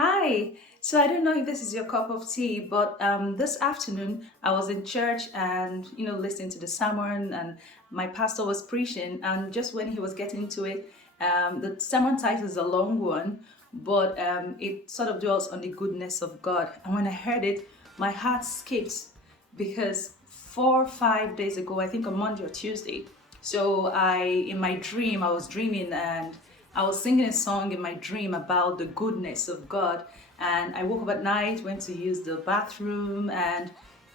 Hi. So I don't know if this is your cup of tea, but this afternoon I was in church and listening to the sermon, and my pastor was preaching, and just when he was getting into it, the sermon title is a long one, but it sort of dwells on the goodness of God. And when I heard it, my heart skipped because 4 or 5 days ago, I think on Monday or Tuesday, in my dream, I was dreaming and I was singing a song in my dream about the goodness of God. And I woke up at night, went to use the bathroom, and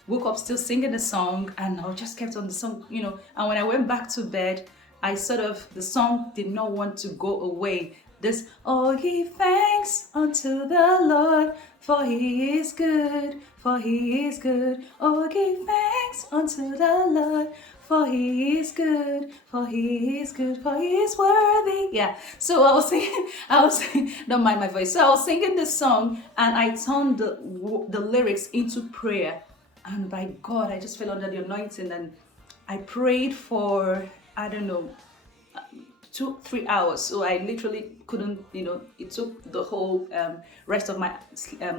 woke up still singing the song. And I just kept on the song. And when I went back to bed, the song did not want to go away. This, oh, give thanks unto the Lord, for he is good, for he is good. Oh, give thanks unto the Lord, for he is good, for he is good, for he is worthy. Yeah. So I was singing, don't mind my voice. So I was singing this song and I turned the lyrics into prayer. And by God, I just fell under the anointing and I prayed for, I don't know, 2 3 hours. So I literally couldn't, it took the whole rest of my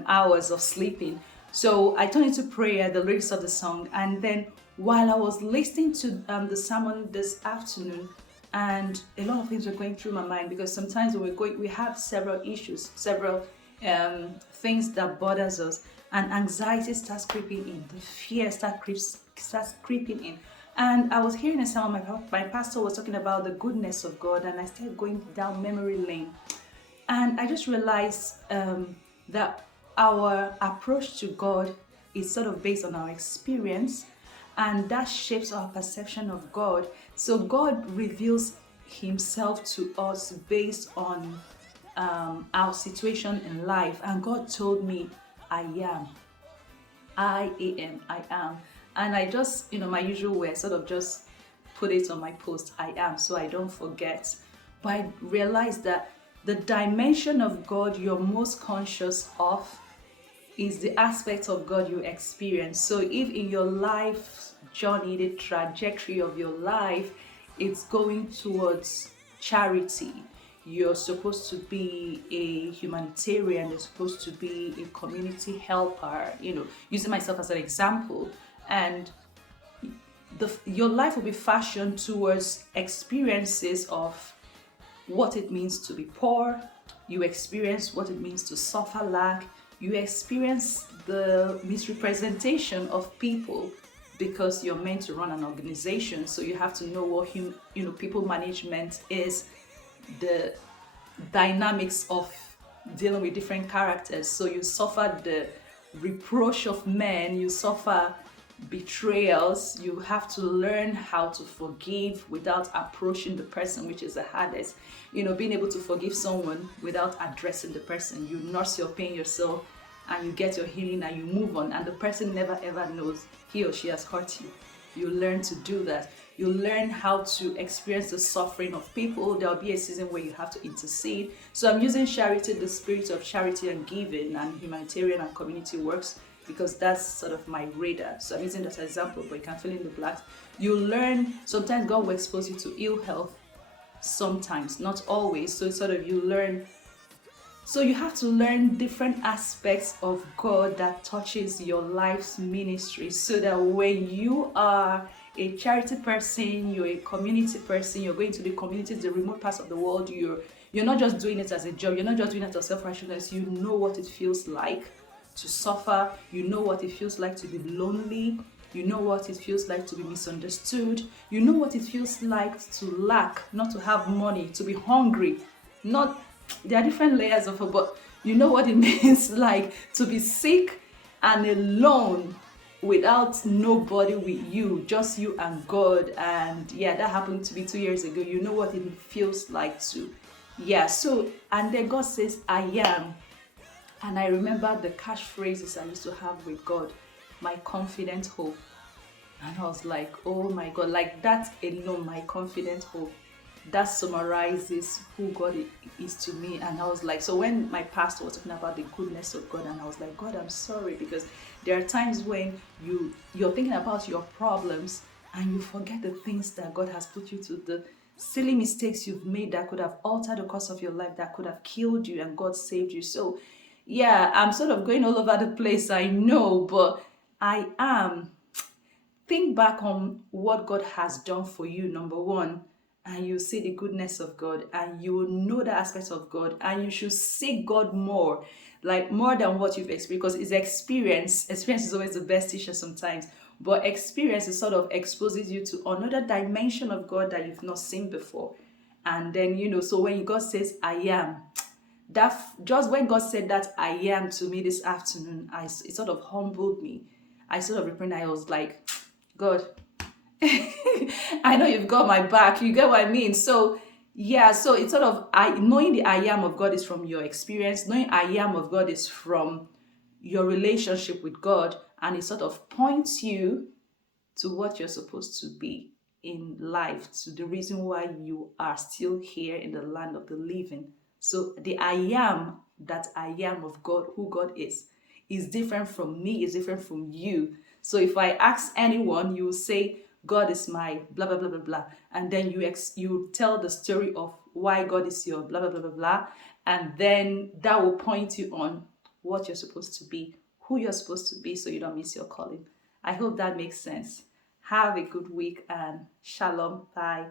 hours of sleeping. So I turned into prayer, the lyrics of the song, and then while I was listening to the sermon this afternoon, and a lot of things were going through my mind because sometimes we have several issues, several things that bothers us, and anxiety starts creeping in, the fear starts creeping in. And I was hearing a sermon, my pastor was talking about the goodness of God, and I started going down memory lane. And I just realized that our approach to God is sort of based on our experience, and that shapes our perception of God. So God reveals Himself to us based on our situation in life. And God told me, I am. I am, I am. And I just, my usual way, sort of just put it on my post, I am, so I don't forget. But I realized that the dimension of God you're most conscious of is the aspect of God you experience. So if in your life journey, the trajectory of your life, it's going towards charity, you're supposed to be a humanitarian, you're supposed to be a community helper, using myself as an example. And your life will be fashioned towards experiences of what it means to be poor, you experience what it means to suffer lack, you experience the misrepresentation of people because you're meant to run an organization. So you have to know what people management is, the dynamics of dealing with different characters. So you suffer the reproach of men, you suffer betrayals, you have to learn how to forgive without approaching the person, which is the hardest. Being able to forgive someone without addressing the person. You nurse your pain yourself and you get your healing and you move on, and the person never ever knows he or she has hurt you. You learn to do that. You learn how to experience the suffering of people. There'll be a season where you have to intercede. So I'm using charity, the spirit of charity and giving, and humanitarian and community works, because that's sort of my radar. So I'm using that as an example, but you can fill in the blanks. You learn, sometimes God will expose you to ill health, sometimes, not always. So it's sort of you learn. So you have to learn different aspects of God that touches your life's ministry, so that when you are a charity person, you're a community person, you're going to the communities, the remote parts of the world, you're not just doing it as a job, you're not just doing it as self-righteousness, you know what it feels like to suffer, you know what it feels like to be lonely, you know what it feels like to be misunderstood, you know what it feels like to lack, not to have money, to be hungry, not, there are different layers of it, but you know what it means like to be sick and alone without nobody with you, just you and God. And yeah, that happened to me 2 years ago. You know what it feels like to, yeah. So, and then God says, I am. And I remember the catchphrases I used to have with God, my confident hope. And I was like, oh my God, like that alone, my confident hope, that summarizes who God is to me. And I was like, so when my pastor was talking about the goodness of God, and I was like, God, I'm sorry, because there are times when you're thinking about your problems and you forget the things that God has put you to, the silly mistakes you've made that could have altered the course of your life, that could have killed you, and God saved you. So Yeah, I'm sort of going all over the place, I know, but I am. Think back on what God has done for you, number one, and you see the goodness of God, and you will know the aspects of God, and you should seek God more, like more than what you've experienced, because it's experience. Experience is always the best teacher sometimes, but experience is sort of exposes you to another dimension of God that you've not seen before. And then, so when God says, I am, just when God said that I am to me this afternoon, it sort of humbled me. I sort of repented. I was like, God, I know you've got my back. You get what I mean? So yeah, so it's sort of knowing the I am of God is from your experience. Knowing I am of God is from your relationship with God, and it sort of points you to what you're supposed to be in life, to the reason why you are still here in the land of the living. So the I am that I am of God, who God is different from me, is different from you. So if I ask anyone, you will say, God is my blah blah blah blah blah, and then you tell the story of why God is your blah blah blah blah blah, and then that will point you on what you're supposed to be, who you're supposed to be, so you don't miss your calling. I hope that makes sense. Have a good week and shalom. Bye.